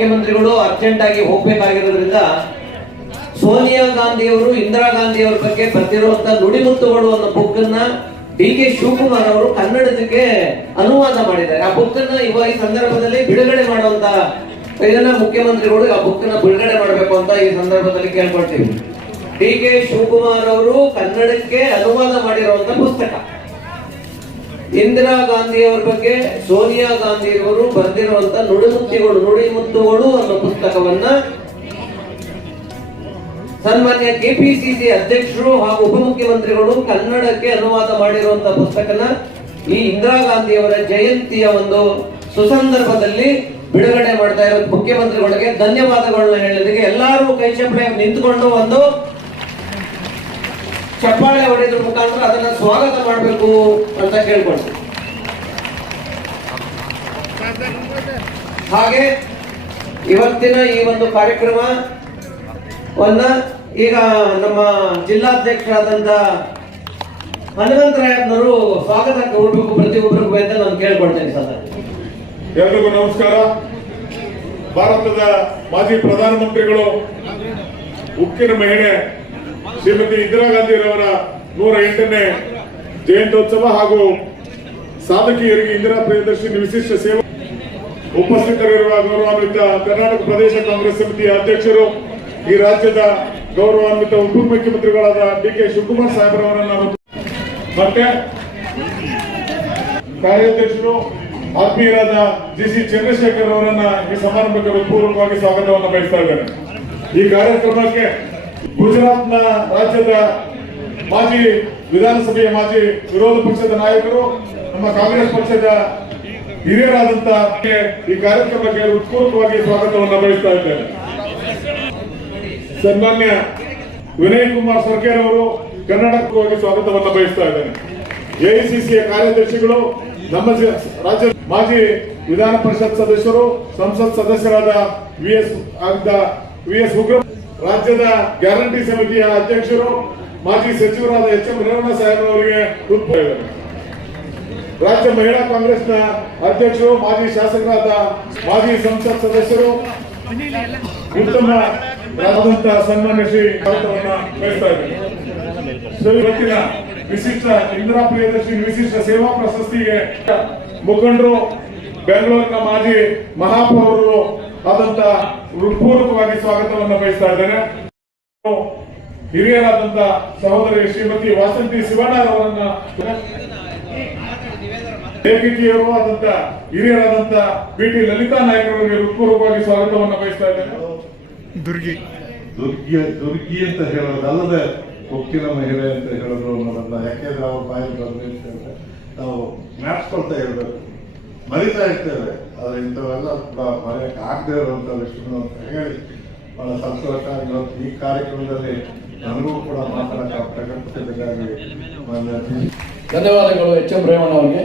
ಮುಖ್ಯಮಂತ್ರಿಗಳು ಅರ್ಜೆಂಟ್ ಆಗಿ ಹೋಗ್ಬೇಕಾಗಿರೋದ್ರಿಂದ ಸೋನಿಯಾ ಗಾಂಧಿ ಅವರು ಇಂದಿರಾ ಗಾಂಧಿ ಅವರ ಬಗ್ಗೆ ಬರ್ತಿರುವಂತಹ ನುಡಿಮುತ್ತುಗಳು ಅನ್ನೋ ಬುಕ್ ಅನ್ನ ಡಿ.ಕೆ. ಶಿವಕುಮಾರ್ ಅವರು ಕನ್ನಡಕ್ಕೆ ಅನುವಾದ ಮಾಡಿದ್ದಾರೆ. ಆ ಬುಕ್ ಅನ್ನ ಈ ಸಂದರ್ಭದಲ್ಲಿ ಬಿಡುಗಡೆ ಮಾಡುವಂತ ಇದನ್ನ ಮುಖ್ಯಮಂತ್ರಿಗಳು ಆ ಬುಕ್ ನ ಬಿಡುಗಡೆ ಮಾಡಬೇಕು ಅಂತ ಈ ಸಂದರ್ಭದಲ್ಲಿ ಕೇಳ್ಕೊಳ್ತೀವಿ. ಡಿ.ಕೆ. ಶಿವಕುಮಾರ್ ಅವರು ಕನ್ನಡಕ್ಕೆ ಅನುವಾದ ಮಾಡಿರುವಂತ ಪುಸ್ತಕ ಇಂದಿರಾ ಗಾಂಧಿ ಅವರ ಬಗ್ಗೆ ಸೋನಿಯಾ ಗಾಂಧಿ ಅವರು ಬರೆದಿರುವಂತ ನುಡಿಮುತ್ತುಗಳು ಅನ್ನೋ ಪುಸ್ತಕವನ್ನ ಸನ್ಮಾನ್ಯ ಕೆಪಿಸಿಸಿ ಅಧ್ಯಕ್ಷರು ಹಾಗೂ ಉಪಮುಖ್ಯಮಂತ್ರಿಗಳು ಕನ್ನಡಕ್ಕೆ ಅನುವಾದ ಮಾಡಿರುವಂತಹ ಪುಸ್ತಕನ ಈ ಇಂದಿರಾ ಗಾಂಧಿ ಅವರ ಜಯಂತಿಯ ಒಂದು ಸುಸಂದರ್ಭದಲ್ಲಿ ಬಿಡುಗಡೆ ಮಾಡ್ತಾ ಇರೋ ಮುಖ್ಯಮಂತ್ರಿಗಳಿಗೆ ಧನ್ಯವಾದಗಳನ್ನ ಹೇಳೋದಕ್ಕೆ ಎಲ್ಲರೂ ಕೈ ಚಪ್ಪಳೆ ನಿಂತುಕೊಂಡು ಒಂದು ಚಪ್ಪಾಳೆ ಹೊಡೆದ್ರ ಮುಖಾಂತರ ಅದನ್ನ ಸ್ವಾಗತ ಮಾಡಬೇಕು ಅಂತ ಕೇಳ್ಕೊಳ್ತೀವಿ. ಹಾಗೆ ಇವತ್ತಿನ ಈ ಒಂದು ಕಾರ್ಯಕ್ರಮವನ್ನ ಈಗ ನಮ್ಮ ಜಿಲ್ಲಾಧ್ಯಕ್ಷರಾದಂತ ಹನುಮಂತರಾಯಪ್ಪನವರು ಸ್ವಾಗತ ಕೊಡಬೇಕು ಪ್ರತಿಯೊಬ್ಬರಿಗೂ ಅಂತ ನಾನು ಕೇಳ್ಕೊಳ್ತೇನೆ. ಸರ್ ಎಲ್ರಿಗೂ ನಮಸ್ಕಾರ. ಭಾರತದ ಮಾಜಿ ಪ್ರಧಾನಮಂತ್ರಿಗಳು ಉಕ್ಕಿನ ಮಹಿಳೆ ಶ್ರೀಮತಿ ಇಂದಿರಾ ಗಾಂಧಿಯವರ 108ನೇ ಜಯಂತ್ಯೋತ್ಸವ ಹಾಗೂ ಸಾಧಕಿಯರಿಗೆ ಇಂದಿರಾ ಪ್ರಿಯದರ್ಶಿನಿ ವಿಶಿಷ್ಟ ಸೇವೆ ಉಪಸ್ಥಿತರಿರುವ ಗೌರವಾನ್ವಿತ ಕರ್ನಾಟಕ ಪ್ರದೇಶ ಕಾಂಗ್ರೆಸ್ ಸಮಿತಿಯ ಅಧ್ಯಕ್ಷರು, ಈ ರಾಜ್ಯದ ಗೌರವಾನ್ವಿತ ಉಪಮುಖ್ಯಮಂತ್ರಿಗಳಾದ ಡಿ.ಕೆ. ಶಿವಕುಮಾರ್ ಸಾಹೇಬರವರನ್ನ ಮತ್ತೆ ಕಾರ್ಯಾಧ್ಯಕ್ಷರು ಆತ್ಮೀಯರಾದ ಜಿ.ಸಿ. ಚಂದ್ರಶೇಖರ್ ಅವರನ್ನ ಈ ಸಮಾರಂಭಕ್ಕೆ ಪೂರ್ವಕವಾಗಿ ಸ್ವಾಗತವನ್ನು ಬಯಸ್ತಾ ಇದ್ದೇನೆ. ಈ ಕಾರ್ಯಕ್ರಮಕ್ಕೆ ಗುಜರಾತ್ನ ರಾಜ್ಯದ ಮಾಜಿ ವಿಧಾನಸಭೆಯ ಮಾಜಿ ವಿರೋಧ ಪಕ್ಷದ ನಾಯಕರು, ನಮ್ಮ ಕಾಂಗ್ರೆಸ್ ಪಕ್ಷದ ಹಿರಿಯರಾದಂತ ಈ ಕಾರ್ಯಕ್ರಮಕ್ಕೆ ಹೃತ್ಪೂರ್ವಕವಾಗಿ ಸ್ವಾಗತವನ್ನು ಬಯಸ್ತಾ ಇದ್ದೇನೆ. ಸನ್ಮಾನ್ಯ ವಿನಯ್ ಕುಮಾರ್ ಸರ್ಕೇರ್ ಅವರು ಕರ್ನಾಟಕವಾಗಿ ಸ್ವಾಗತವನ್ನು ಬಯಸ್ತಾ ಇದ್ದೇನೆ. ಎಐಸಿಸಿಯ ಕಾರ್ಯದರ್ಶಿಗಳು, ನಮ್ಮ ರಾಜ್ಯದ ಮಾಜಿ ವಿಧಾನ ಪರಿಷತ್ ಸದಸ್ಯರು, ಸಂಸತ್ ಸದಸ್ಯರಾದ ವಿ.ಎಸ್. ಉಗ್ರ, ರಾಜ್ಯದ ಗ್ಯಾರಂಟಿ ಸಮಿತಿಯ ಅಧ್ಯಕ್ಷರು, ಮಾಜಿ ಸಚಿವರಾದ ಎಚ್.ಎಂ. ರೇವಣ್ಣ ಸಾಹೇಬರವರಿಗೆ ರಾಜ್ಯ ಮಹಿಳಾ ಕಾಂಗ್ರೆಸ್ನ ಅಧ್ಯಕ್ಷರು, ಮಾಜಿ ಶಾಸಕರಾದ ಮಾಜಿ ಸಂಸತ್ ಸದಸ್ಯರು, ಉತ್ತಮರಾದಂತ ಸನ್ಮಾನ್ಯ ಶ್ರೀ ಸ್ವಾಗತವನ್ನ ಬಯಸ್ತಾ ಇದ್ದೇನೆ. ಇವತ್ತಿನ ವಿಶಿಷ್ಟ ಇಂದಿರಾ ಪ್ರಿಯದರ್ಶಿನಿ ವಿಶಿಷ್ಟ ಸೇವಾ ಪ್ರಶಸ್ತಿಗೆ ಮುಖಂಡರು, ಬೆಂಗಳೂರಿನ ಮಾಜಿ ಮಹಾಪೌರರು ಆದಂತ ಹೃತ್ಪೂರ್ವಕವಾಗಿ ಸ್ವಾಗತವನ್ನು ಬಯಸ್ತಾ ಇದ್ದೇನೆ. ಹಿರಿಯರಾದಂತ ಸಹೋದರಿ ಶ್ರೀಮತಿ ವಾಸಂತಿ ಶಿವಣ್ಣರವರನ್ನ, ಲೇಖಕಿಯರು ಆದಂತ ಹಿರಿಯರಾದಂತ ಬಿ.ಟಿ. ಲಲಿತಾ ನಾಯಕರವರಿಗೆ ಹೃತ್ಪೂರ್ವಕವಾಗಿ ಸ್ವಾಗತವನ್ನು ಬಯಸ್ತಾ ಇದ್ದೇನೆ. ದುರ್ಗಿ ಅಂತ ಹೇಳೋದಲ್ಲದೆ ಉಕ್ಕಿನ ಮಹಿಳೆ ಅಂತ ಹೇಳೋದು ಅನ್ನೋದನ್ನ, ಯಾಕೆಂದ್ರೆ ಅವ್ರ ಬಾಯಲ್ಲಿ ಬಂದ್ರೆ ನಾವು ಜ್ಞಾಪಿಸ್ಕೊಳ್ತಾ ಇರಬೇಕು, ಮರಿತಾ ಇರ್ತೇವೆ. ಆದ್ರೆ ಇಂಥವೆಲ್ಲ ಮರೆಯಕ್ಕೆ ಆಗದೆ ಇರುವಂತ ವಿಷಯಗಳು ಅಂತ ಹೇಳಿ ಬಹಳ ಸಂತೋಷ. ಈ ಕಾರ್ಯಕ್ರಮದಲ್ಲಿ ನನಗೂ ಕೂಡ ಮಾತಾಡಕ್ಕೆ ಅವಕಾಶ ಕೊಟ್ಟಿದ್ದಕ್ಕಾಗಿ ಧನ್ಯವಾದಗಳು ಎಚ್.ಎಂ. ರೇವಣ್ಣ ಅವರಿಗೆ.